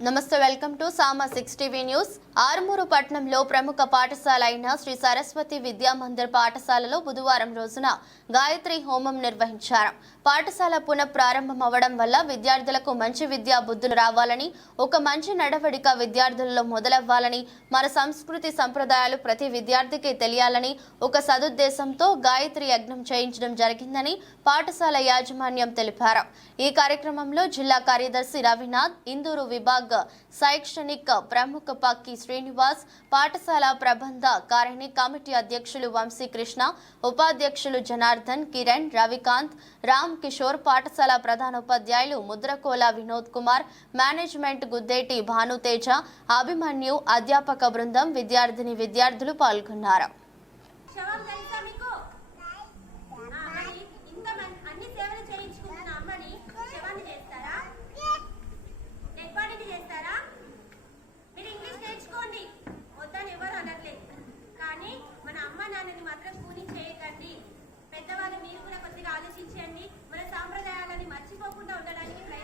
నమస్తే welcome to Sama six TV news. Armoor పట్టణంలో ప్రముఖ పాఠశాల అయిన శ్రీ సరస్వతి విద్యా మందిర్ పాఠశాలలో బుధవారం రోజున గాయత్రి హోమం నిర్వహించారు. పాఠశాల పునః ప్రారంభం అవ్వడం వల్ల విద్యార్థులకు మంచి విద్యా బుద్ధులు రావాలని ఒక మంచి నడవడిక విద్యార్థులలో మొదలవ్వాలని మన సంస్కృతి సంప్రదాయాలు ప్రతి విద్యార్థికి తెలియాలని ఒక సదుద్దేశంతో గాయత్రి యజ్ఞం చేయించడం జరిగిందని పాఠశాల యాజమాన్యం తెలిపారు. ఈ కార్యక్రమంలో జిల్లా కార్యదర్శి రవినాథ్ ఇందూరు విభాగ్ శైక్షణిక్ ప్రముఖ పక్కి శ్రీనివాస్ పాఠశాల ప్రబంధ కారిణి కమిటీ అధ్యక్షులు వంశీకృష్ణ ఉపాధ్యక్షులు జనార్దన్ కిరణ్ రవికాంత్ రామ్ కిషోర్ పాఠశాల ప్రధానోపాధ్యాయులు ముద్రకోల వినోద్ కుమార్ మేనేజ్మెంట్ గుద్దేటి భానుతేజ అభిమన్యు అధ్యాపక బృందం విద్యార్థిని విద్యార్థులు పాల్గొన్నారు. అన్ని సేవలు చేయించుకుంటున్న అమ్మని శవాన్ని చేస్తారా? అమ్మా నాన్నని మాత్రం కూని చేయకండి. పెద్దవాళ్ళు మీరు కూడా కొద్దిగా ఆలోచించండి. మన సాంప్రదాయాలని మర్చిపోకుండా ఉండడానికి ప్రయత్నం